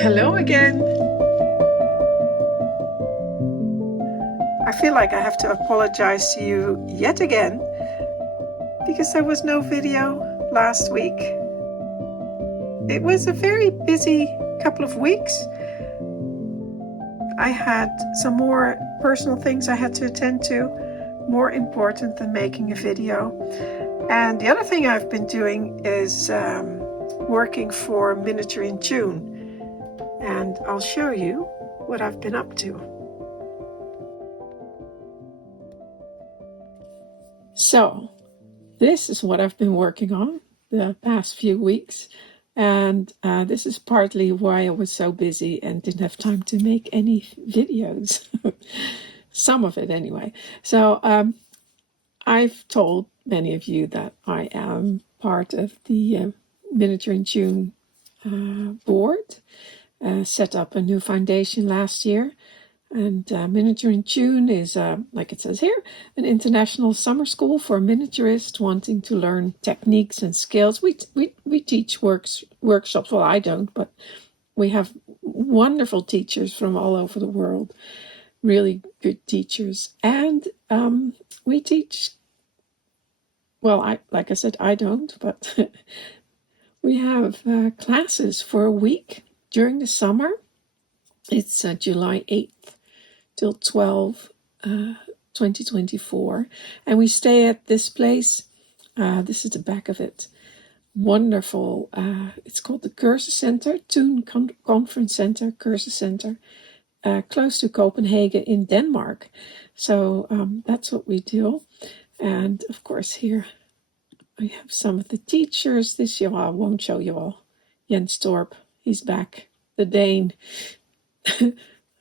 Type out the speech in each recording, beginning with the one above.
Hello again. I feel like I have to apologize to you yet again because there was no video last week. It was a very busy couple of weeks. I had some more personal things I had to attend to, more important than making a video. And the other thing I've been doing is working for Miniature in June. And I'll show you what I've been up to. So, this is what I've been working on the past few weeks. And this is partly why I was so busy and didn't have time to make any videos. Some of it anyway. So I've told many of you that I am part of the Miniature in June board. Set up a new foundation last year. And Miniature in June is, like it says here, an international summer school for miniaturists wanting to learn techniques and skills. We teach workshops. Well, I don't, but we have wonderful teachers from all over the world, really good teachers. And we teach, well, like I said, I don't, but we have classes for a week during the summer. It's July 8th. Till 12, 2024. And we stay at this place. This is the back of it. Wonderful. It's called the Cursus Center, Toon Conference Center, Cursus Center, close to Copenhagen in Denmark. So that's what we do. And of course here I have some of the teachers. This year I won't show you all. Jens Torp, he's back. The Dane.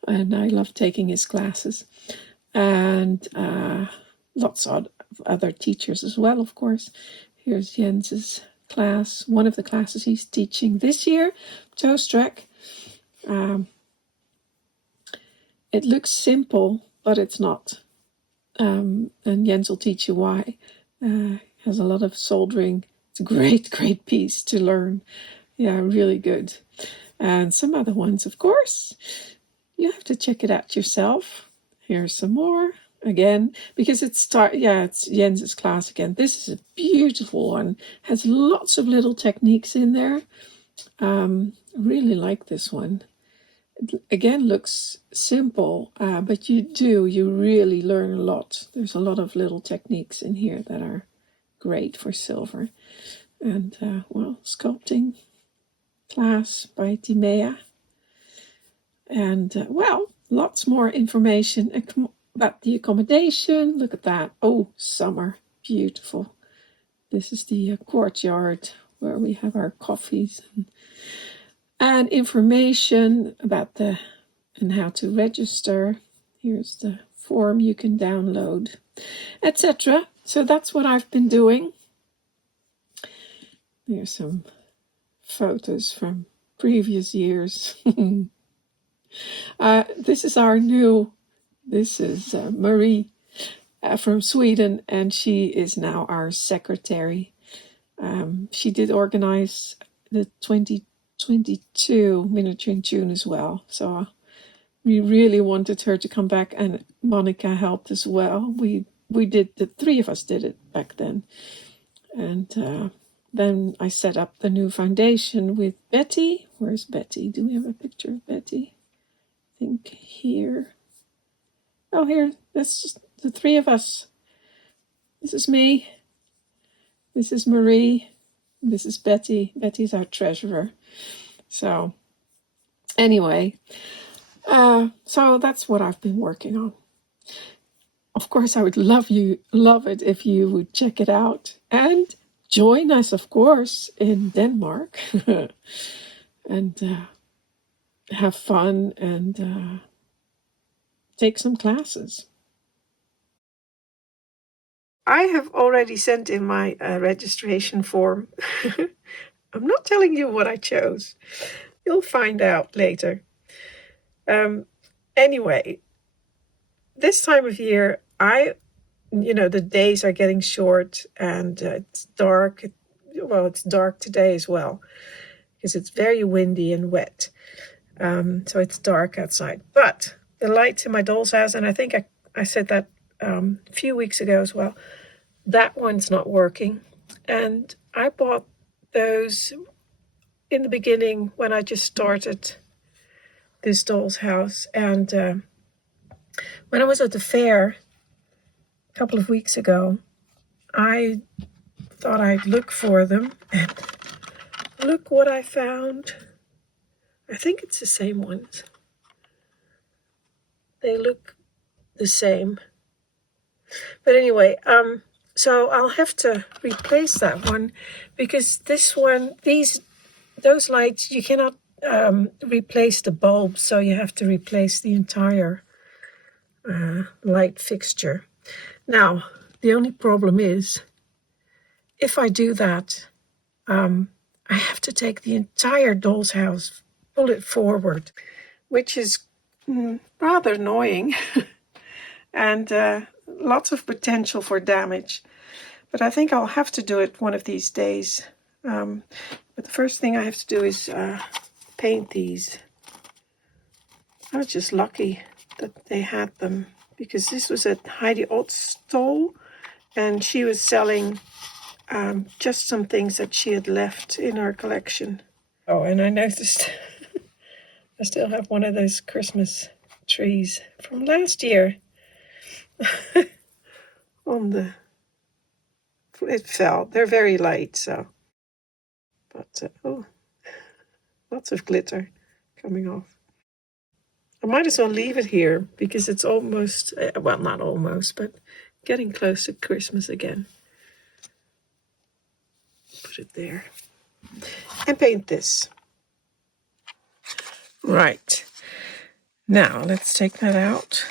And I love taking his classes. And lots of other teachers as well, of course. Here's Jens's class, one of the classes he's teaching this year, Josje. It looks simple, but it's not. And Jens will teach you why. Has a lot of soldering. It's a great piece to learn. Yeah, really good. And some other ones, of course. You have to check it out yourself. Here's some more again, because it's Jens's class again. This is a beautiful one. Has lots of little techniques in there. I really like this one. It, again, looks simple, but you really learn a lot. There's a lot of little techniques in here that are great for silver. And sculpting class by Timea. And, lots more information about the accommodation. Look at that. Oh, summer. Beautiful. This is the courtyard where we have our coffees. And information about and how to register. Here's the form you can download, etc. So that's what I've been doing. Here's some photos from previous years. This is Marie from Sweden, and she is now our secretary. She did organize the 2022 Miniature in June as well. So we really wanted her to come back, and Monica helped as well. We did, the three of us did it back then. And then I set up the new foundation with Betty. Where's Betty? Do we have a picture of Betty? I think here. Oh, here. That's just the three of us. This is me. This is Marie. This is Betty. Betty's our treasurer. So, anyway. So that's what I've been working on. Of course, I would love it if you would check it out. And join us, of course, in Denmark. And have fun and take some classes. I have already sent in my registration form. I'm not telling you what I chose. You'll find out later. Anyway, this time of year, the days are getting short and it's dark. Well, it's dark today as well because it's very windy and wet. So it's dark outside. But the lights in my doll's house, and I think I said that a few weeks ago as well, that one's not working. And I bought those in the beginning when I just started this doll's house. And when I was at the fair a couple of weeks ago, I thought I'd look for them. And look what I found. I think it's the same ones. They look the same. But anyway, so I'll have to replace that one because this one, those lights, you cannot replace the bulb, so you have to replace the entire light fixture. Now, the only problem is, if I do that, I have to take the entire doll's house, pull it forward, which is rather annoying and lots of potential for damage. But I think I'll have to do it one of these days. But the first thing I have to do is paint these. I was just lucky that they had them, because this was at Heidi Ott's stall, and she was selling just some things that she had left in her collection. Oh, and I noticed I still have one of those Christmas trees from last year. It fell. They're very light, so. But, oh, lots of glitter coming off. I might as well leave it here because it's almost, well, not almost, but getting close to Christmas again. Put it there. And paint this. Right. Now, let's take that out.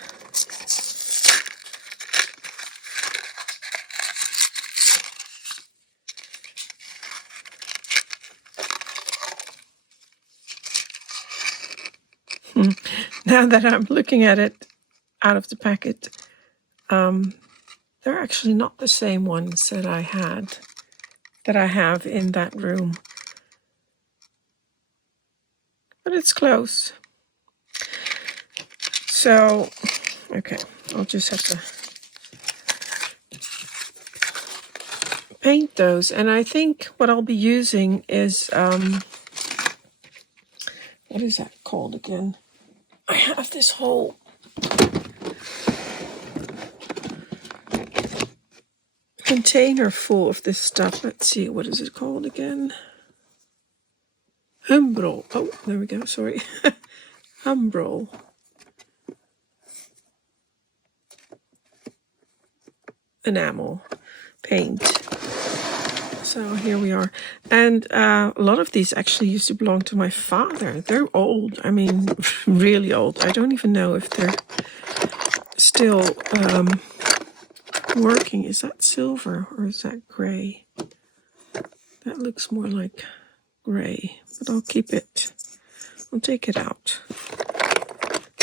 Now that I'm looking at it out of the packet, they're actually not the same ones that I have in that room. But it's close. So, okay, I'll just have to paint those. And I think what I'll be using is, what is that called again? I have this whole container full of this stuff. Let's see, what is it called again? Humbrol. Oh, there we go, sorry. Humbrol. Enamel paint. So here we are. And a lot of these actually used to belong to my father. They're old. I mean, really old. I don't even know if they're still working. Is that silver or is that gray? That looks more like gray, but I'll keep it. I'll take it out.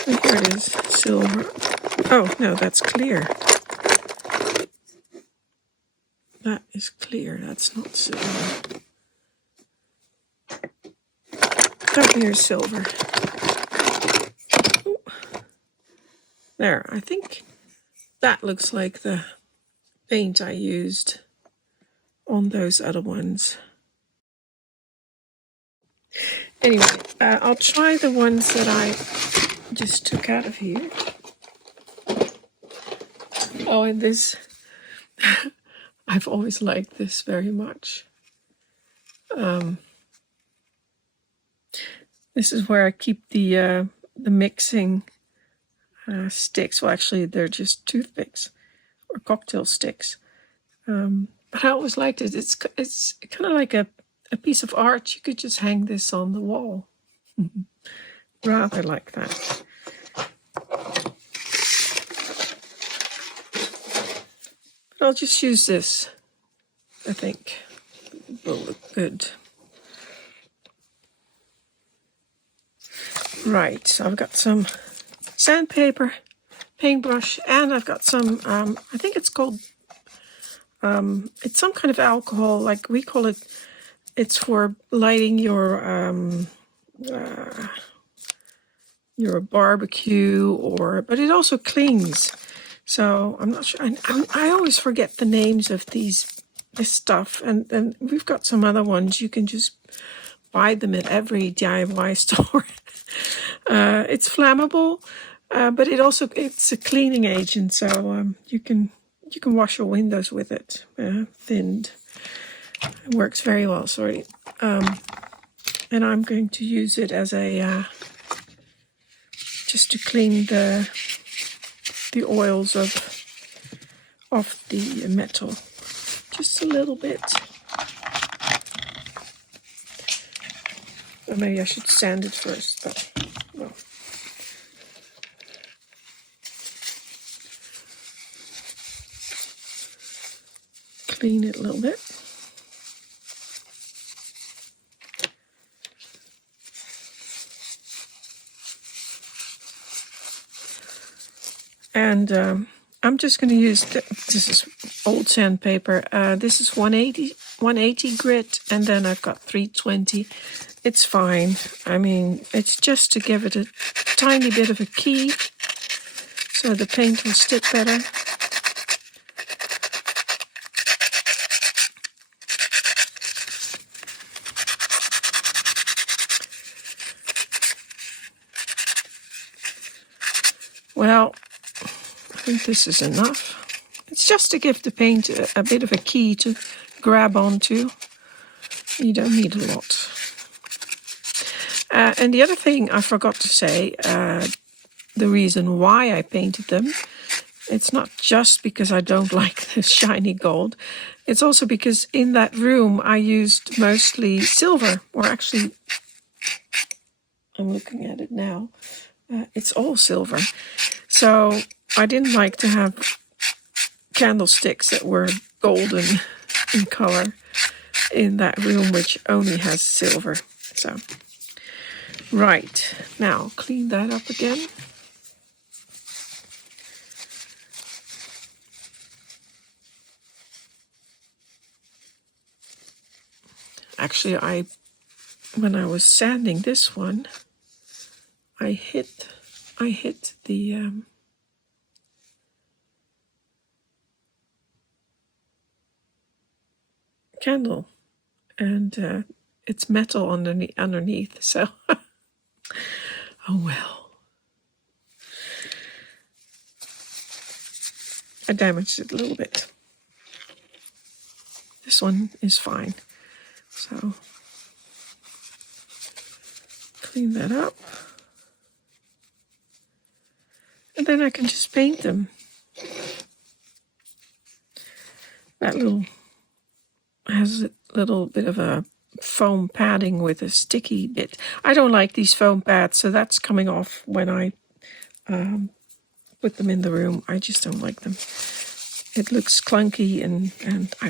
And here it is, silver. Oh, no, that's clear. That is clear. That's not silver. Oh, here's silver. Ooh. There, I think that looks like the paint I used on those other ones. Anyway, I'll try the ones that I just took out of here. Oh, and this, I've always liked this very much. This is where I keep the mixing sticks. Well, actually, they're just toothpicks or cocktail sticks. But I always liked it. It's kind of like a piece of art. You could just hang this on the wall. Rather like that. But I'll just use this. I think it will look good. Right, so I've got some sandpaper, paintbrush, and I've got some, I think it's called, it's some kind of alcohol, like we call it, it's for lighting your your barbecue, but it also clings. So I'm not sure. I always forget the names of this stuff, and we've got some other ones. You can just buy them at every DIY store. It's flammable, but it's a cleaning agent, so you can wash your windows with it. Thinned, it works very well. Sorry, and I'm going to use it as a just to clean the oils of the metal, just a little bit. Or maybe I should sand it first, but well. Clean it a little bit. And I'm just going to use, this is old sandpaper. This is 180 grit, and then I've got 320. It's fine. I mean, it's just to give it a tiny bit of a key so the paint will stick better. Well, I think this is enough. It's just to give the paint a bit of a key to grab onto. You don't need a lot. And the other thing I forgot to say, the reason why I painted them, it's not just because I don't like the shiny gold. It's also because in that room I used mostly silver, or actually, I'm looking at it now. It's all silver. So I didn't like to have candlesticks that were golden in color in that room, which only has silver. So, right, now clean that up again. Actually, when I was sanding this one, I hit the candle, and it's metal underneath, so oh well. I damaged it a little bit. This one is fine, so clean that up. And then I can just paint them. That has a little bit of a foam padding with a sticky bit. I don't like these foam pads, so that's coming off when I put them in the room. I just don't like them. It looks clunky and I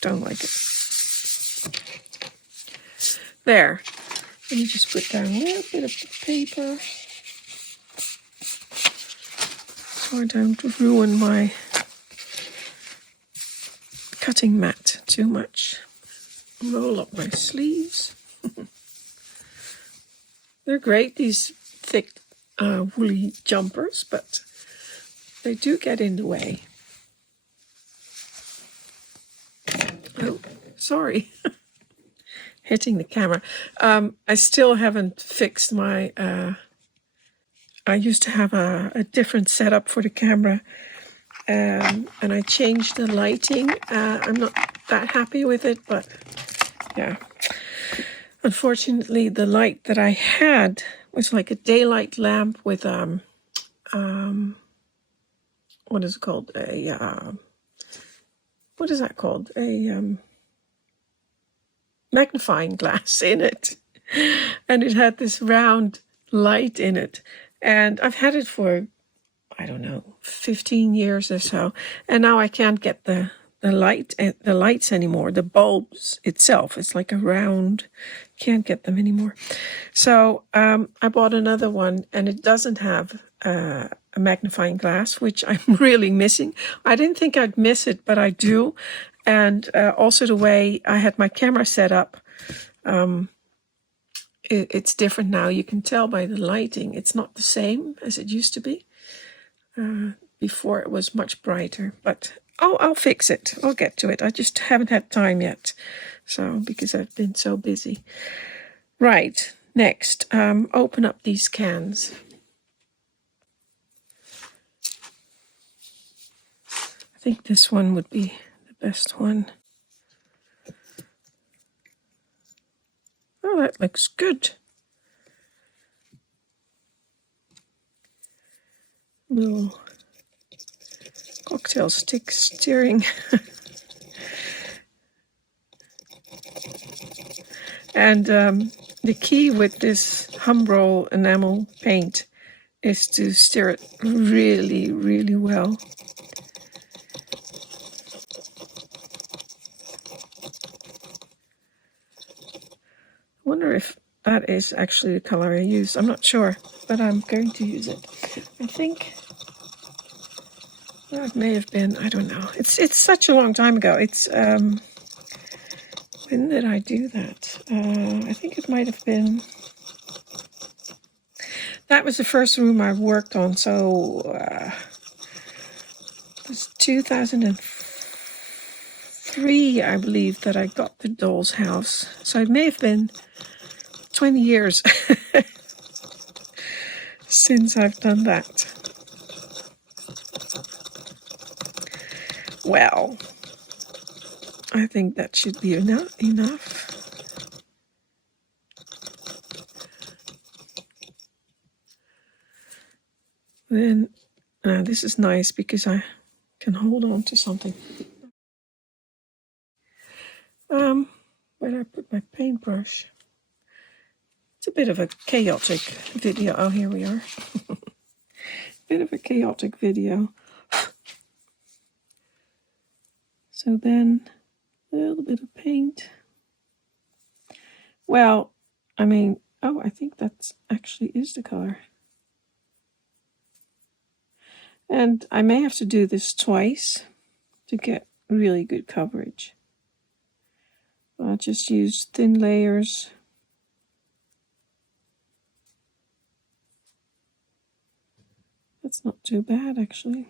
don't like it. There. Let me just put down a little bit of paper so I don't ruin my cutting mat too much. Roll up my sleeves. They're great, these thick woolly jumpers, but they do get in the way. Oh, sorry. Hitting the camera. I still haven't fixed my... I used to have a different setup for the camera, and I changed the lighting. I'm not that happy with it, but yeah. Unfortunately, the light that I had was like a daylight lamp with what is it called? What is that called? A magnifying glass in it, and it had this round light in it, and I've had it for, I don't know, 15 years or so, and now I can't get the lights anymore. The bulbs itself, it's like a round, can't get them anymore. So I bought another one, and it doesn't have a magnifying glass, which I'm really missing. I didn't think I'd miss it, but I do. And also the way I had my camera set up, it's different now. You can tell by the lighting. It's not the same as it used to be. Before it was much brighter, but I'll fix it. I'll get to it. I just haven't had time yet, so because I've been so busy. Right, next, open up these cans. I think this one would be the best one. Oh, that looks good. Little cocktail stick stirring. And the key with this Humbrol enamel paint is to stir it really, really well. I wonder if that is actually the color I use. I'm not sure, but I'm going to use it. I think that may have been, I don't know. It's such a long time ago. It's when did I do that? I think it might have been, that was the first room I worked on, so it was 2003, I believe, that I got the doll's house. So it may have been 20 years since I've done that. Well, I think that should be enough. Then this is nice because I can hold on to something. Where I put my paintbrush. It's a bit of a chaotic video. Oh, here we are. Bit of a chaotic video. So then a little bit of paint. Well, I mean, oh, I think that's actually is the color. And I may have to do this twice to get really good coverage. I'll just use thin layers. That's not too bad, actually.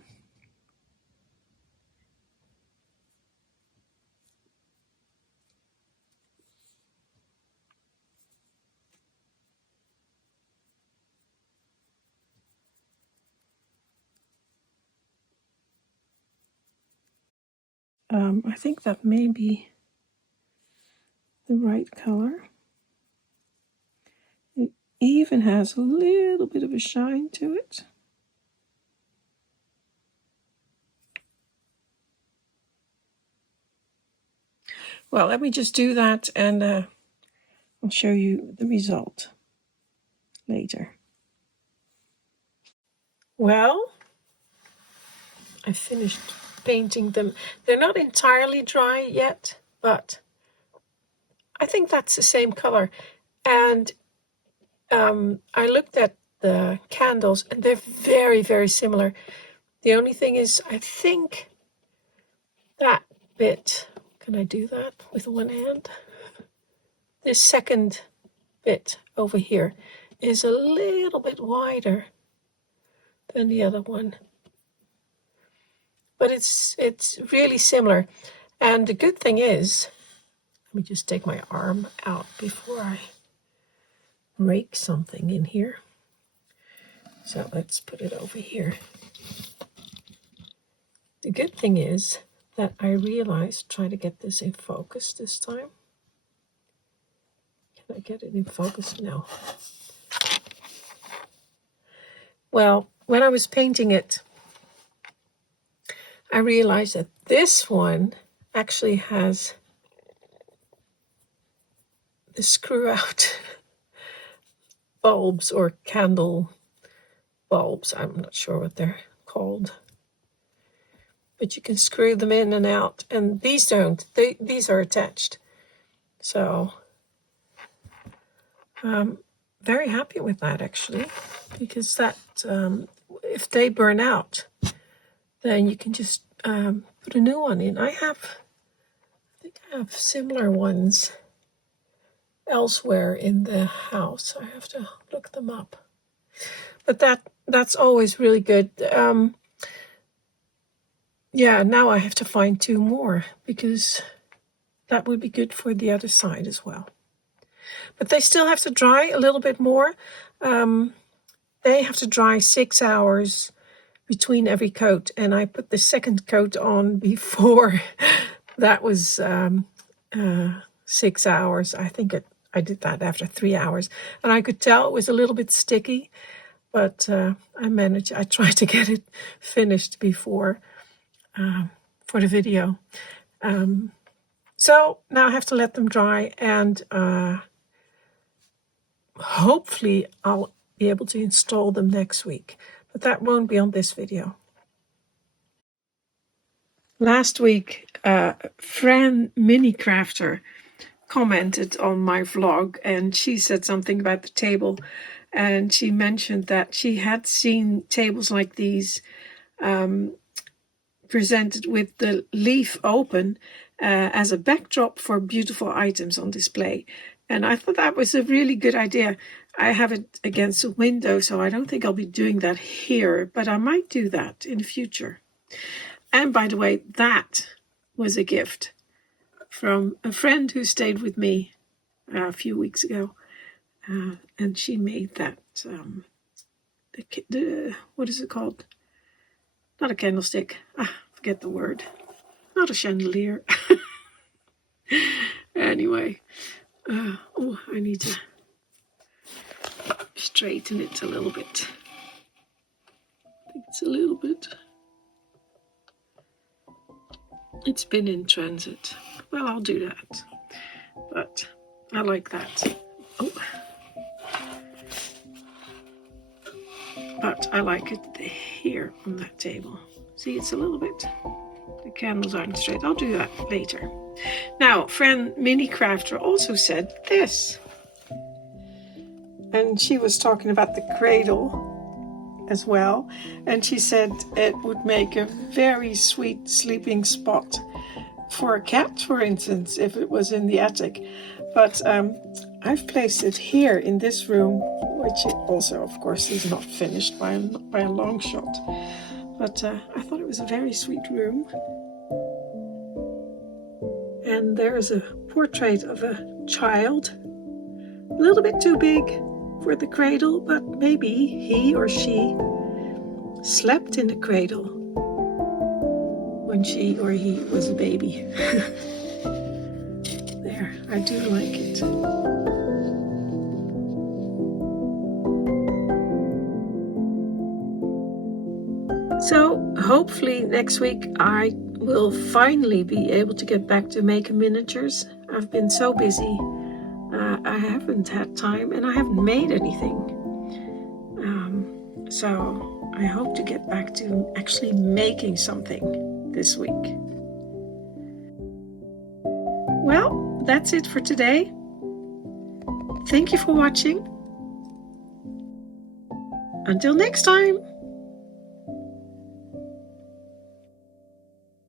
I think that may be the right color. It even has a little bit of a shine to it. Well, let me just do that and I'll show you the result later. Well, I finished painting them. They're not entirely dry yet, but I think that's the same color. And I looked at the candles and they're very, very similar. The only thing is, I think that bit, can I do that with one hand? This second bit over here is a little bit wider than the other one. But it's really similar. And the good thing is, let me just take my arm out before I rake something in here. So let's put it over here. The good thing is that I realized, trying to get this in focus this time. Can I get it in focus? No. Well, when I was painting it, I realized that this one actually has the screw out bulbs or candle bulbs. I'm not sure what they're called. But you can screw them in and out. And these don't. These are attached. So I'm very happy with that, actually. Because that, if they burn out, then you can just put a new one in. I think I have similar ones elsewhere in the house. I have to look them up. But that's always really good. Yeah, now I have to find 2 more because that would be good for the other side as well. But they still have to dry a little bit more. They have to dry 6 hours between every coat, and I put the second coat on before that was 6 hours. I think I did that after 3 hours, and I could tell it was a little bit sticky, but I managed. I tried to get it finished before for the video. So now I have to let them dry, and hopefully I'll be able to install them next week, but that won't be on this video. Last week, Fran Minicrafter commented on my vlog, and she said something about the table, and she mentioned that she had seen tables like these presented with the leaf open as a backdrop for beautiful items on display. And I thought that was a really good idea. I have it against a window, so I don't think I'll be doing that here, but I might do that in the future. And by the way, that was a gift from a friend who stayed with me a few weeks ago. And she made that, what is it called? Not a candlestick. Forget the word. Not a chandelier. Anyway. I need to straighten it a little bit. I think it's a little bit. It's been in transit. Well, I'll do that. But I like that. But I like it here on that table. See, it's a little bit. The candles aren't straight. I'll do that later. Now, Fran Minicrafter also said this. And she was talking about the cradle as well. And she said it would make a very sweet sleeping spot for a cat, for instance, if it was in the attic. But I've placed it here in this room, which also, of course, is not finished by a long shot. But I thought it was a very sweet room. And there is a portrait of a child, a little bit too big for the cradle, but maybe he or she slept in the cradle when she or he was a baby. There, I do like it. So hopefully next week I will finally be able to get back to making miniatures. I've been so busy. I haven't had time and I haven't made anything. So I hope to get back to actually making something this week. Well, that's it for today. Thank you for watching. Until next time.